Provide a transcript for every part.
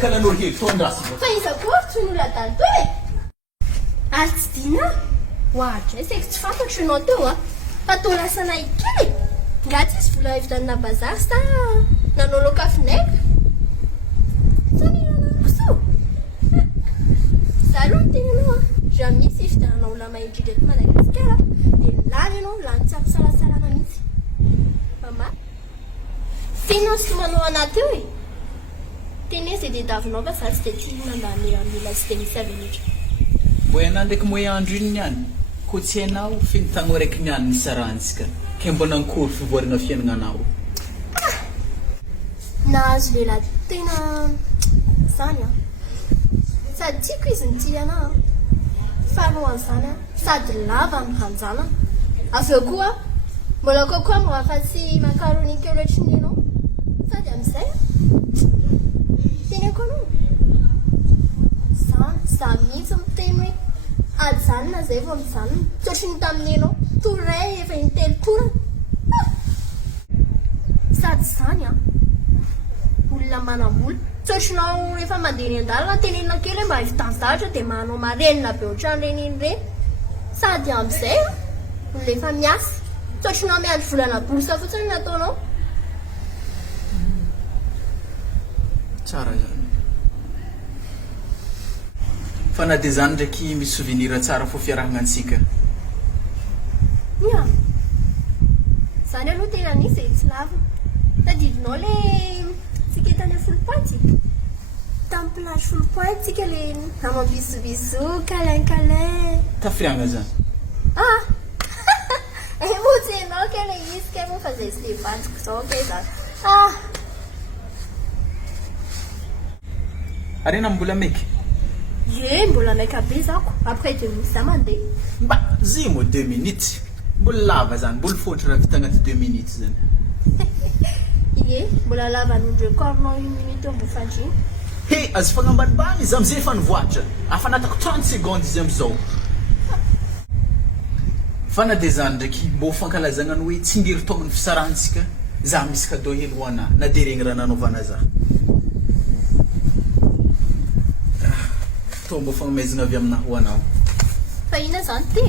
kala anao hevitra andrasy fa izakoa tsy olona tanto e ary tsy dina ohatra saika tsy fantatro ianao teo a fa to lasana ikely nga tsisy vola evidanina bazary sa nanao lokafineka sa ninanako za aloha ny tenanao a raha misy evidanana olona mahindrindra eto Madagasikara dia lany ianao lany tsy ampisalasalana mihitsy mama tenao sy manao anaty eo e teny izay dia davinao fa za tsy dia tia nandahan'olona sy dia misy avelotra mbo ianao ndraiky moandro iny niany ko tsy hainao finitagno araiky niany nisy rahantsika ke mbo nankory fivoarana fiainagnanao nahazo lela tena zany a sady tiako izy ny tia anao faharohan'izany a sady lava ny ranjana avy eo koa mbola kokoa mo afa-tsy makaronika loatra ny ianao sady amin'izay teneko anao zany za mihitsy miteny hoe ady zany na zay vao mijanona tsotra ny tamin'ny ianao toray efa intelopolana sady zany a olona manam-bola tsoatrinao rehefa mandeha ny an-dalana tenenina kely mba hivitan-zavatra dia manao marenina be ohatran'ireny iny ireny sady amin'izay a olona efa miasa tsoatrinao miandry volana boursa fotsiny nataonao tsara zany fa na dia zany ndraiky misy souvenir tsara fo fiarahagna antsika ia zany aloha tena nisy e tsy lava tadidinao le tsika tany folopointy tamin'ny plage folopointy tsika le namao bisobiso câlin tafiriagna zany motsy ianao ke le izy ke moa fa zay sy le vanjiko zao ke zany arena mbola meky ye mbola maika be zako après 2 minutes za mandeha mba zy mo 2 minutes mbola lava zany mbola fotry raha vita agnaty 2 minutes zany ye mbola lava nondro cornao 1 minute mbo fandriny he azo fagnambanibany izy amizay efa nivoatra afa natako 30 secondes izy amizao fa na dia zany ndraiky mbo fankalazagna ny hoe tsingery taogna ny fisarahantsika za misy cadeau hely ho ana na dia regny raha nanaovana za to mbo fagnamezagna avy amina ho anao fa ina zany ty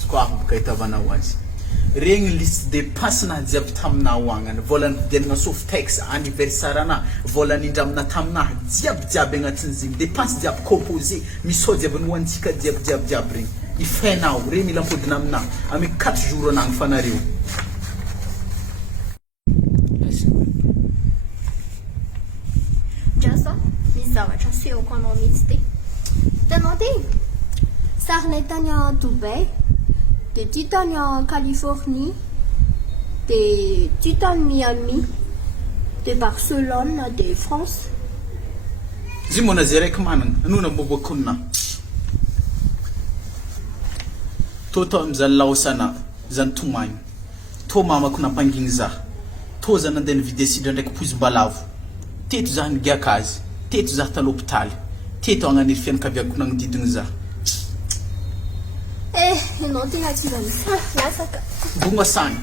sy ko aho boka hitavanao azy regny liste dépense-na jiaby taminao agnany volany fidianagna softex anniversaire ana volany indramina taminahy jiaby agnatin'izy igny dépense jiaby composé misao jiaby nohantsika jiaby regny ifainao regny mila mpodina aminahy ame 4 jours anagny fanareo drasa misy zavatra sehoko anao mihitsy ty hitanao ty sarinay tany a Dubaï de ty tany a Californie de ty tany Miami de Barcelone de France zy mona zay raiky managna anona mboboakonina to tao am'zany laosana zany tomagny to mamako nampangigny zaho to zany nandeha nividy sidra ndraiky poizim-balavo teto zaho nigiaka azy teto zaho talopitaly teto agnaniry fianakaviako nagnodidigny zaho ianao tena tia zany lasaka bonga sany